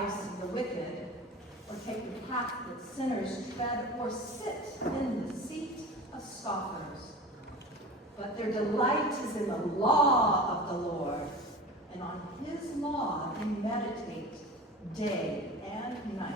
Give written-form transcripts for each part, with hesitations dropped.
lives of the wicked, or take the path that sinners tread, or sit in the seat of scoffers. But their delight is in the law of the Lord, and on his law they meditate day and night.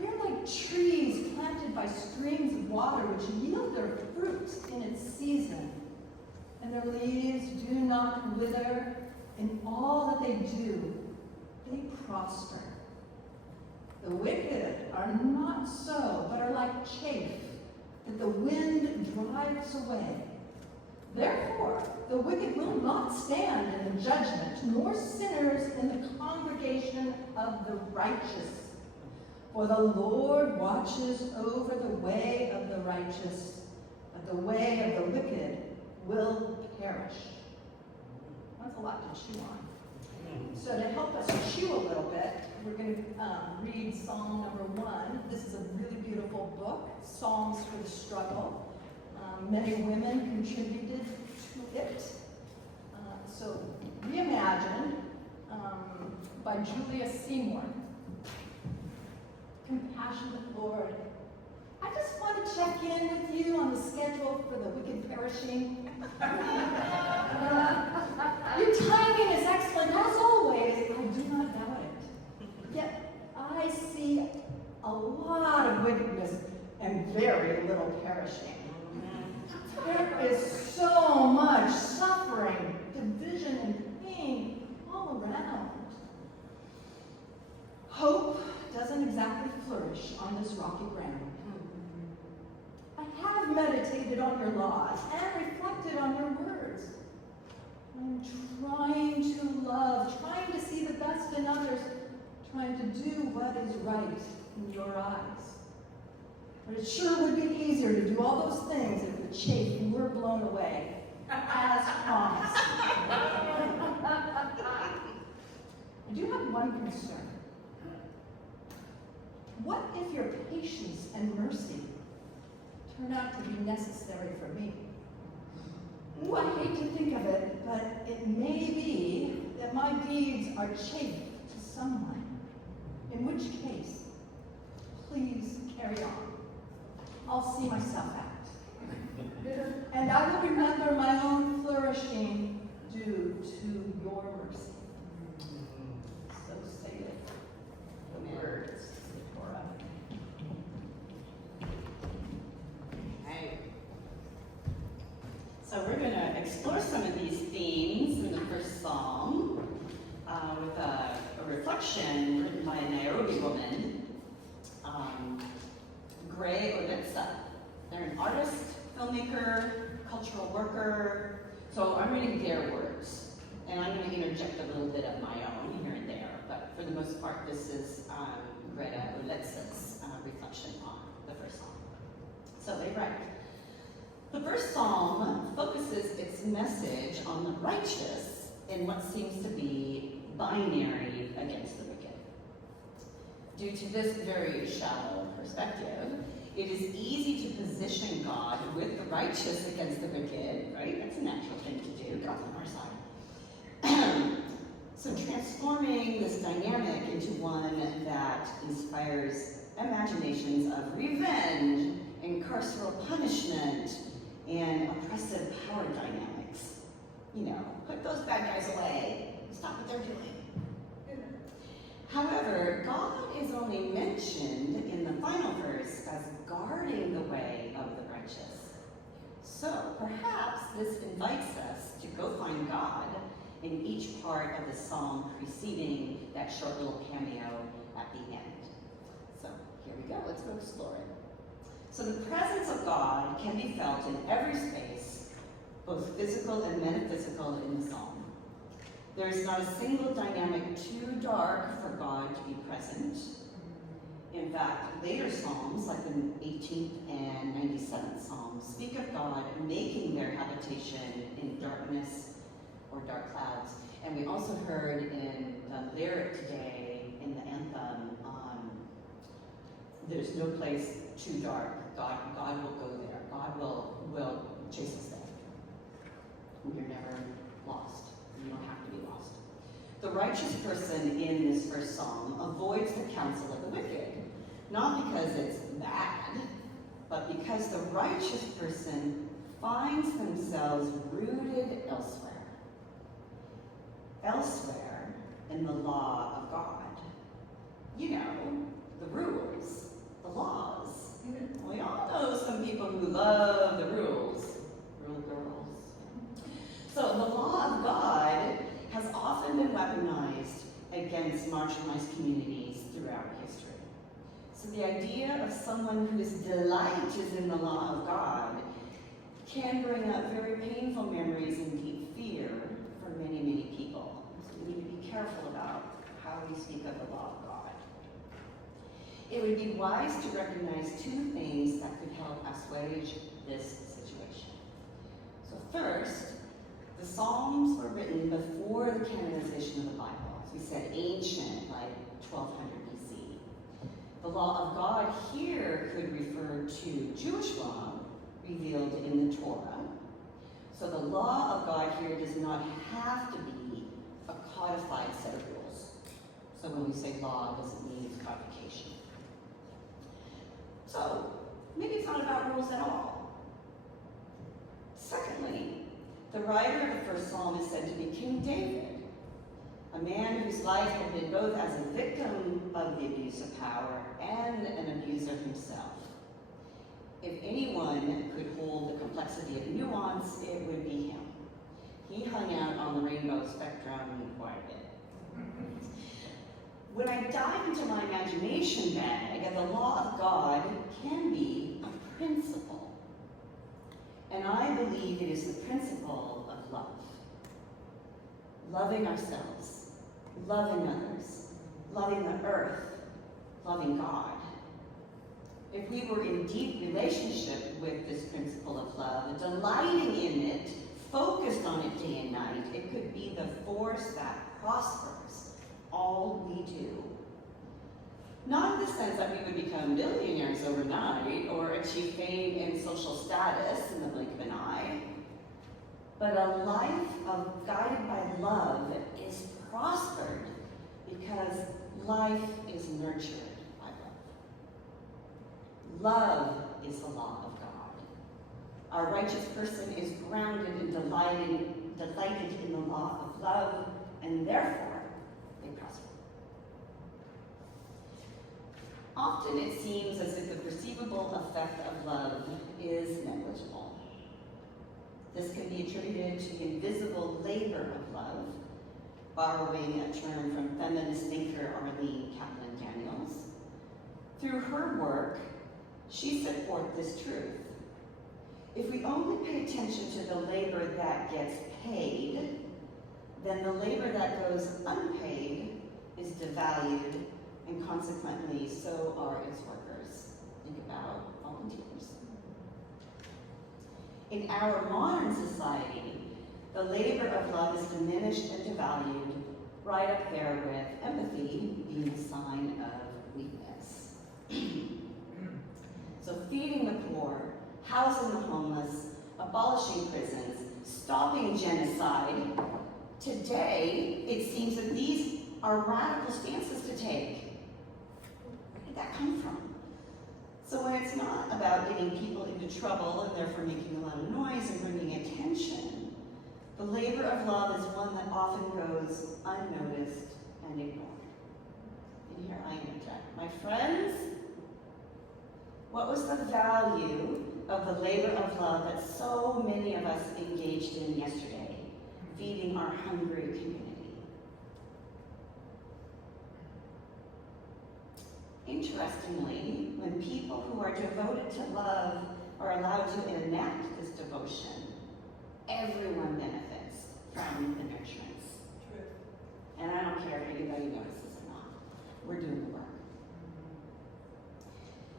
We are like trees planted by streams of water, which yield their fruit in its season, and their leaves do not wither. In all that they do, they prosper. The wicked are not so, but are like chaff that the wind drives away. Therefore, the wicked will not stand in the judgment, nor sinners in the congregation of the righteous. For the Lord watches over the way of the righteous, but the way of the wicked will perish. That's a lot to chew on. So to help us chew a little bit, we're going to read Psalm number 1. This is a really beautiful book, Psalms for the Struggle. Many women contributed to it. So reimagined by Julia Seymour. Compassionate Lord, I just want to check in with you on the schedule for the wicked perishing. Your timing is excellent, as always. I do not doubt it. Yet I see a lot of wickedness and very little perishing. There is so much suffering, division, and pain all around. Hope doesn't exactly flourish on this rocky ground. I have meditated on your laws and reflected on your words. I'm trying to love, trying to see the best in others, trying to do what is right in your eyes. But it sure would be easier to do all those things if the chaff were blown away, as promised. I do have one concern. What if your patience and mercy turn out to be necessary for me? Ooh, I hate to think of it, but it may be that my deeds are chaff to someone, in which case, please carry on. I'll see myself out. And I will remember my own flourishing due to your mercy. So saith the words of Torah. Right. So we're going to explore some of these themes in the first psalm with a reflection written by a Nairobi woman, Lisa. They're an artist, filmmaker, cultural worker. So I'm reading their words, and I'm going to interject a little bit of my own here and there. But for the most part, this is Greta Uletza's reflection on the first psalm. So they write, the first psalm focuses its message on the righteous in what seems to be binary against the wicked. Due to this very shallow perspective, it is easy to position God with the righteous against the wicked, right? That's a natural thing to do, God's on our side. So transforming this dynamic into one that inspires imaginations of revenge, carceral punishment, and oppressive power dynamics. You know, put those bad guys away, stop what they're doing. However, God is only mentioned in the final verse as guarding the way of the righteous. So perhaps this invites us to go find God in each part of the psalm preceding that short little cameo at the end. So here we go, let's go explore it. So the presence of God can be felt in every space, both physical and metaphysical in the psalm. There is not a single dynamic too dark for God to be present. In fact, later psalms, like the 18th and 97th psalms, speak of God making their habitation in darkness or dark clouds. And we also heard in the lyric today in the anthem, there's no place too dark. God will go there. God will chase us there. We are never lost. You don't have to be lost. The righteous person in this first psalm avoids the counsel of the wicked, not because it's bad, but because the righteous person finds themselves rooted elsewhere. Elsewhere in the law of God. You know, the rules, the laws. We all know some people who love the rules. Rule girls. So the law of God has often been weaponized against marginalized communities throughout history. So the idea of someone whose delight is in the law of God can bring up very painful memories and deep fear for many, many people. So we need to be careful about how we speak of the law of God. It would be wise to recognize two things that could help assuage this situation. So first, the Psalms were written before the canonization of the Bible. As we said, ancient, like 1200 BC. The law of God here could refer to Jewish law revealed in the Torah. So the law of God here does not have to be a codified set of rules. So when we say law, it doesn't mean it's codification. So maybe it's not about rules at all. Secondly, the writer of the first psalm is said to be King David, a man whose life had been both as a victim of the abuse of power and an abuser himself. If anyone could hold the complexity of nuance, it would be him. He hung out on the rainbow spectrum quite a bit. When I dive into my imagination bag, the law of God can be a principle. And I believe it is the principle of love. Loving ourselves, loving others, loving the earth, loving God. If we were in deep relationship with this principle of love, delighting in it, focused on it day and night, it could be the force that prospers all we do. Not in the sense that we would become billionaires overnight or achieve fame and social status in the blink of an eye, but a life guided by love is prospered because life is nurtured by love. Love is the law of God. Our righteous person is grounded and delighted in the law of love, and therefore they prosper. Often it seems as if the perceivable effect of love is negligible. This can be attributed to the invisible labor of love, borrowing a term from feminist thinker Arlene Kaplan-Daniels. Through her work, she set forth this truth. If we only pay attention to the labor that gets paid, then the labor that goes unpaid is devalued, and consequently, so are its workers. Think about volunteers. In our modern society, the labor of love is diminished and devalued, right up there with empathy being a sign of weakness. So feeding the poor, housing the homeless, abolishing prisons, stopping genocide, today it seems that these are radical stances to take. Where did that come from? So when it's not about getting people into trouble and therefore making a lot of noise and bringing attention, the labor of love is one that often goes unnoticed and ignored. And here I interject. My friends, what was the value of the labor of love that so many of us engaged in yesterday, feeding our hungry community? Interestingly, when people who are devoted to love are allowed to enact this devotion, everyone benefits from the nurturance. True. And I don't care if anybody notices or not. We're doing the work.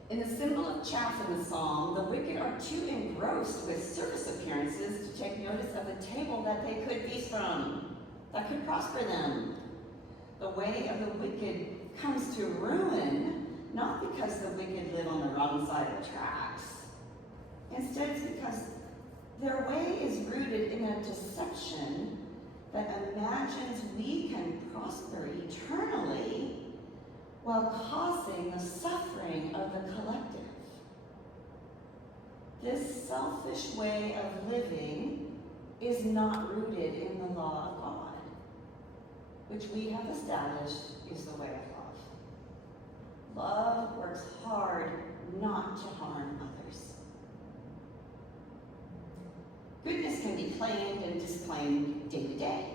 In the symbol of chaff in the psalm, the wicked are too engrossed with surface appearances to take notice of the table that they could feast from, that could prosper them. The way of the wicked comes to ruin, not because the wicked live on the wrong side of the tracks. Instead, it's because their way is rooted in a deception that imagines we can prosper eternally while causing the suffering of the collective. This selfish way of living is not rooted in the law of God, which we have established is the way of love. Love works hard not to harm others. Goodness can be claimed and disclaimed day to day.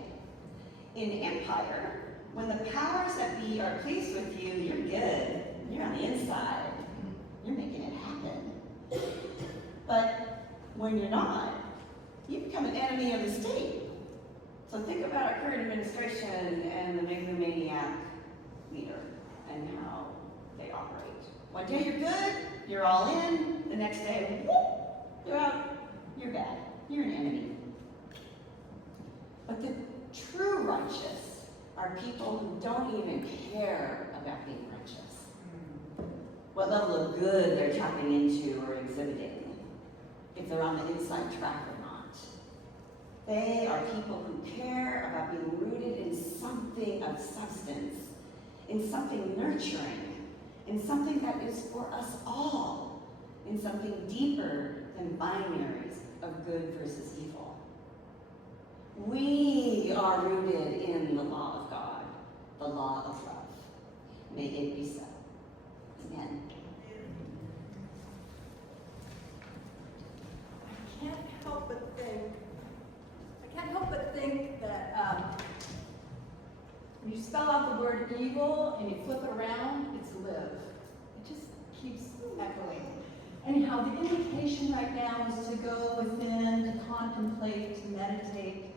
In empire, when the powers that be are pleased with you, you're good. You're on the inside. You're making it happen. But when you're not, you become an enemy of the state. So think about our current administration and the megalomaniac leader and how they operate. One day you're good, you're all in. The next day, whoop, you're out. You're bad. You're an enemy. But the true righteous are people who don't even care about being righteous. What level of good they're tapping into or exhibiting, if they're on the inside track or not. They are people who care about being rooted in something of substance, in something nurturing, in something that is for us all, in something deeper than binaries of good versus evil. We are rooted in the law of God, the law of love. May it be so. Amen. I can't help but think that when you spell out the word evil and you flip it around, it's live. It just keeps echoing. Anyhow, the invitation right now is to go within, to contemplate, to meditate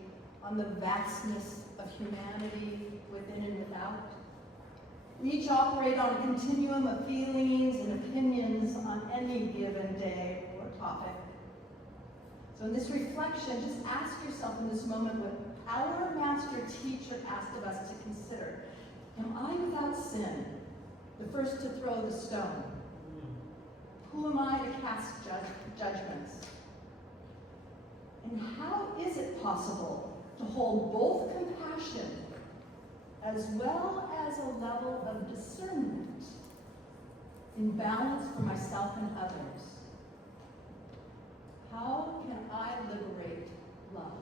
on the vastness of humanity within and without. We each operate on a continuum of feelings and opinions on any given day or topic. So in this reflection, just ask yourself in this moment what our master teacher asked of us to consider. Am I without sin, the first to throw the stone? Who am I to cast judgments? And how is it possible to hold both compassion as well as a level of discernment in balance for myself and others? How can I liberate love?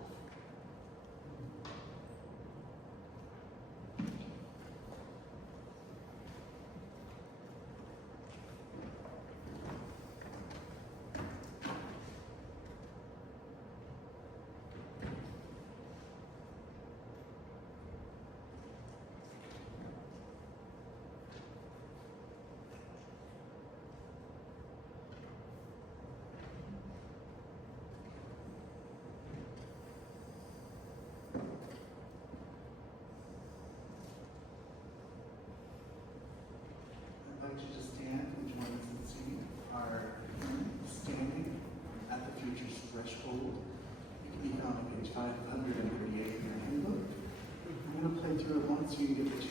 I invite you to stand and join us in singing our hymn, Standing at the Future's Threshold. It can be found on page 538 in your handbook. I'm going to play through it once so you can get the